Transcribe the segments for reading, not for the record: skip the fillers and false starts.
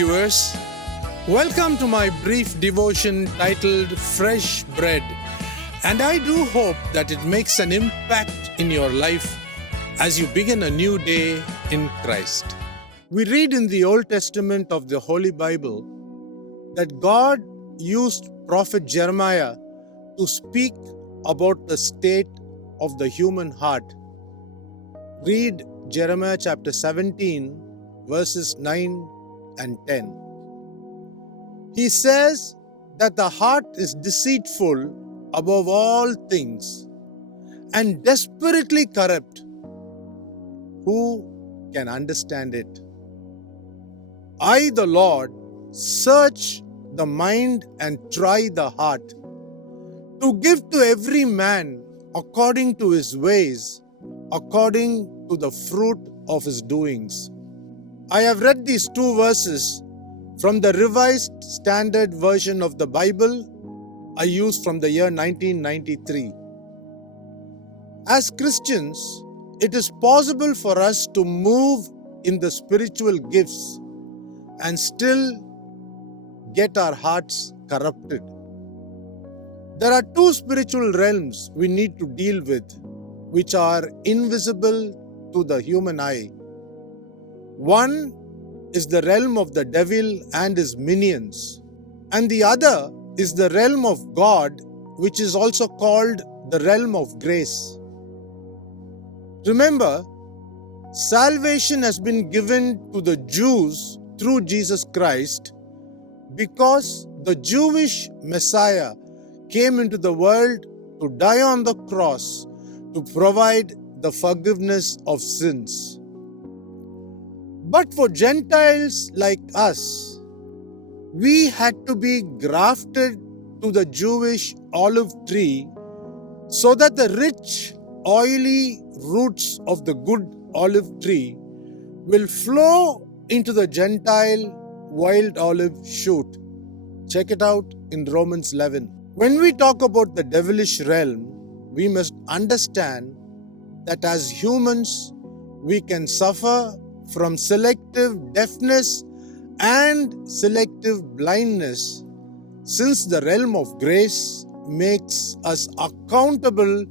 viewers. Welcome to my brief devotion titled Fresh Bread. And I do hope that it makes an impact in your life as you begin a new day in Christ. We read in the Old Testament of the Holy Bible that God used Prophet Jeremiah to speak about the state of the human heart. Read Jeremiah chapter 17, verses 9 and 10. He says that the heart is deceitful above all things and desperately corrupt. Who can understand it? I, the Lord, search the mind and try the heart, to give to every man according to his ways, according to the fruit of his doings. I have read these two verses from the Revised Standard Version of the Bible I used from the year 1993. As Christians, it is possible for us to move in the spiritual gifts and still get our hearts corrupted. There are two spiritual realms we need to deal with, which are invisible to the human eye. One is the realm of the devil and his minions, and the other is the realm of God, which is also called the realm of grace. Remember, salvation has been given to the Jews through Jesus Christ because the Jewish Messiah came into the world to die on the cross to provide the forgiveness of sins. But for Gentiles like us, we had to be grafted to the Jewish olive tree so that the rich, oily roots of the good olive tree will flow into the Gentile wild olive shoot. Check it out in Romans 11. When we talk about the devilish realm, we must understand that as humans, we can suffer from selective deafness and selective blindness, since the realm of grace makes us accountable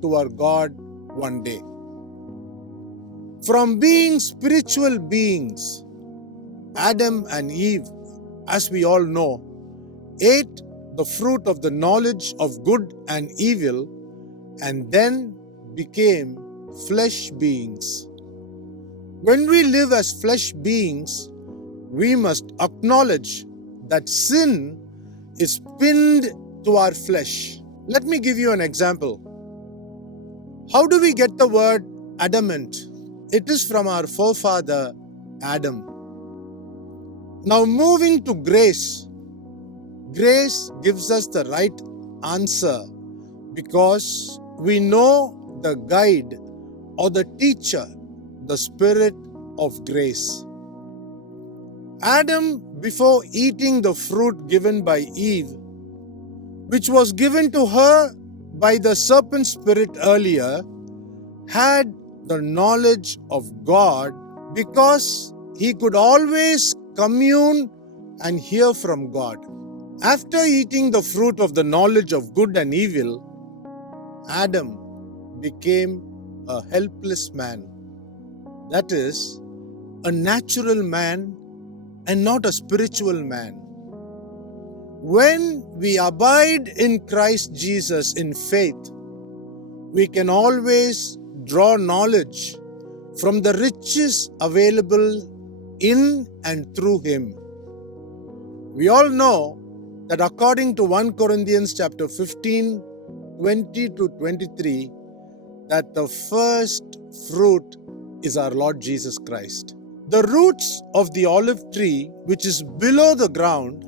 to our God one day. From being spiritual beings, Adam and Eve, as we all know, ate the fruit of the knowledge of good and evil and then became flesh beings. When we live as flesh beings, we must acknowledge that sin is pinned to our flesh. Let me give you an example. How do we get the word adamant? It is from our forefather Adam. Now moving to grace. Grace gives us the right answer because we know the guide or the teacher, the Spirit of grace. Adam, before eating the fruit given by Eve, which was given to her by the serpent spirit earlier, had the knowledge of God because he could always commune and hear from God. After eating the fruit of the knowledge of good and evil, Adam became a helpless man. That is, a natural man and not a spiritual man. When we abide in Christ Jesus in faith, we can always draw knowledge from the riches available in and through Him. We all know that according to 1 Corinthians chapter 15, 20 to 23, that the first fruit is our Lord Jesus Christ. The roots of the olive tree, which is below the ground,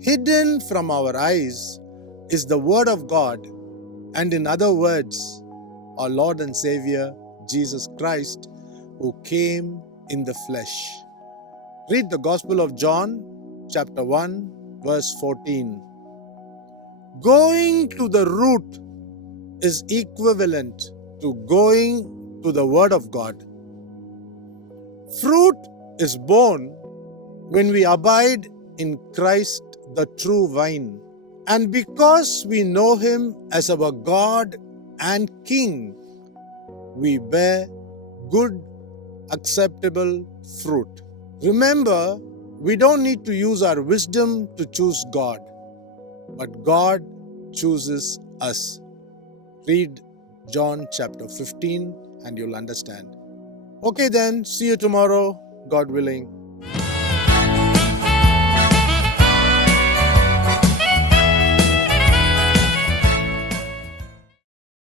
hidden from our eyes, is the Word of God, and in other words, our Lord and Savior, Jesus Christ, who came in the flesh. Read the Gospel of John, chapter 1, verse 14. Going to the root is equivalent to going to the Word of God. Fruit is born when we abide in Christ, the true vine. And because we know Him as our God and King, we bear good, acceptable fruit. Remember, we don't need to use our wisdom to choose God, but God chooses us. Read John chapter 15 and you'll understand. Okay then, see you tomorrow, God willing.